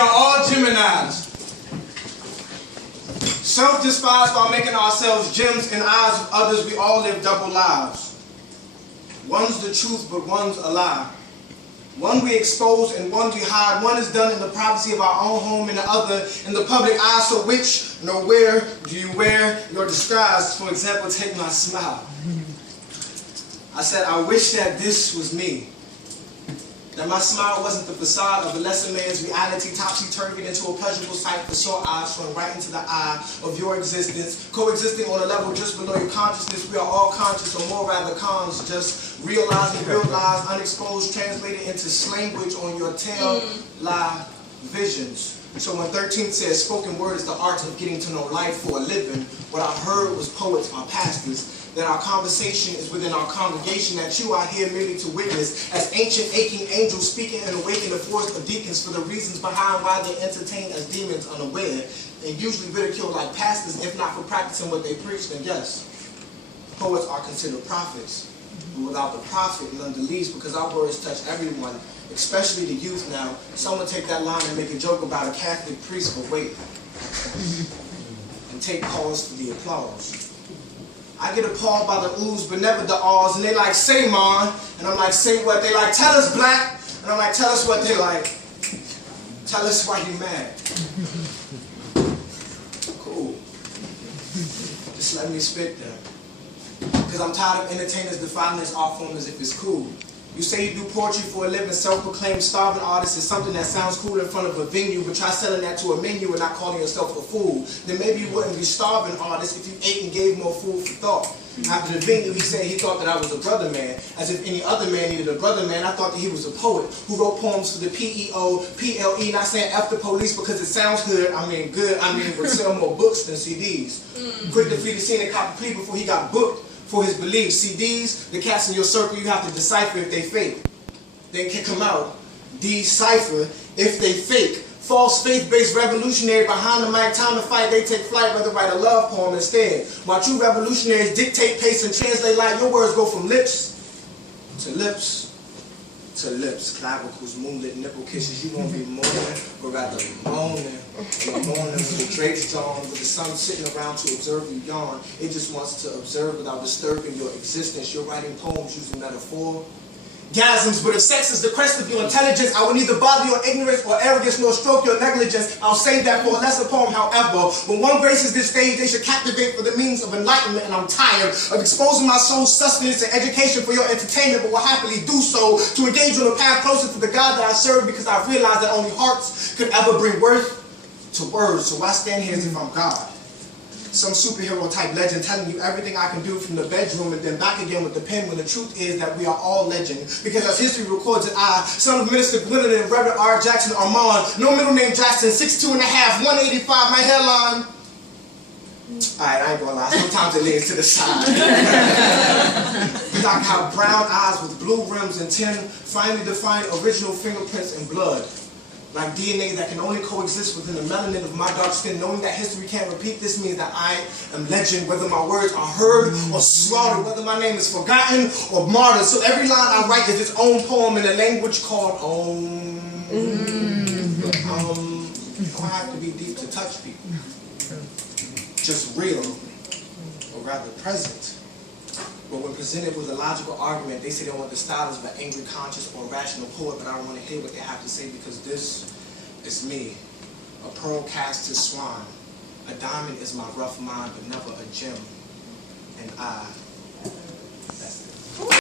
are all GemInEyes. Self-despised while making ourselves gems in eyes of others, we all live double lives. One's the truth, but one's a lie. One we expose and one we hide. One is done in the privacy of our own home and the other in the public eye. So which, nor where do you wear your disguise? For example, take my smile. I said, I wish that this was me. That my smile wasn't the facade of a lesser man's reality, topsy-turvy into a pleasurable sight for sore eyes, showing right into the eye of your existence, coexisting on a level just below your consciousness. We are all conscious, or more rather cons, just realizing real lies, unexposed, translated into language on your tail lie visions. So when 13 says spoken word is the art of getting to know life for a living, what I heard was poets, my pastors, that our conversation is within our congregation, that you are here merely to witness as ancient aching angels speaking and awaken the force of deacons for the reasons behind why they're entertained as demons unaware and usually ridiculed like pastors if not for practicing what they preach. Then yes, poets are considered prophets, but without the prophet none the least, because our words touch everyone, especially the youth now. Someone take that line and make a joke about a Catholic priest, but wait, and take calls for the applause. I get appalled by the oohs, but never the ahs, and they like, say, man, and I'm like, say what? They like, tell us, black, and I'm like, tell us what they like. Tell us why you mad. Cool. Just let me spit there. Because I'm tired of entertainers defining this art form as if it's cool. You say you do poetry for a living, self-proclaimed starving artist is something that sounds cool in front of a venue, but try selling that to a menu and not calling yourself a fool. Then maybe you wouldn't be starving artist if you ate and gave more food for thought. After the venue, he said he thought that I was a brother man. As if any other man needed a brother man, I thought that he was a poet who wrote poems for the PEO, PLE, not saying F the police because it sounds good, would sell more books than CDs. Quick to flee the scene and cop a plea before he got booked for his beliefs. CDs, the cats in your circle, you have to decipher if they fake. Then kick them out. Decipher if they fake. False faith-based revolutionary behind the mic, time to fight, they take flight, rather write a love poem instead. While true revolutionaries dictate, pace, and translate like your words go from lips to lips to lips. Clavicles, moonlit nipple kisses, you won't be mourning, but rather moaning. You're mourning with the drapes drawn, with the sun sitting around to observe you yawn. It just wants to observe without disturbing your existence. You're writing poems using metaphor. Gasms, but if sex is the crest of your intelligence, I will neither bother your ignorance or arrogance nor stroke your negligence. I'll save that for a lesser poem, however. When one graces this stage, they should captivate for the means of enlightenment, and I'm tired of exposing my soul's sustenance and education for your entertainment, but will happily do so to engage on a path closer to the God that I serve, because I realize that only hearts could ever bring worth to words. So why stand here as if I'm God? Some superhero type legend telling you everything I can do from the bedroom and then back again with the pen, when the truth is that we are all legend. Because as history records it, I, son of Minister Gwendolyn and Reverend R. Jackson Armand, no middle name Jackson, 6'2.5", 185, my hairline. Alright, I ain't gonna lie, sometimes it leans to the side. Like how brown eyes with blue rims and 10 finely defined original fingerprints and blood. Like DNA that can only coexist within the melanin of my dark skin. Knowing that history can't repeat this means that I am legend, whether my words are heard or slaughtered, whether my name is forgotten or martyred. So every line I write is its own poem in a language called you don't have to be deep to touch people. Just real, or rather present. But when presented with a logical argument, they say they want the style of an angry, conscious, or rational poet, but I don't want to hear what they have to say, because this is me. A pearl cast to swine. A diamond is my rough mind, but never a gem. And I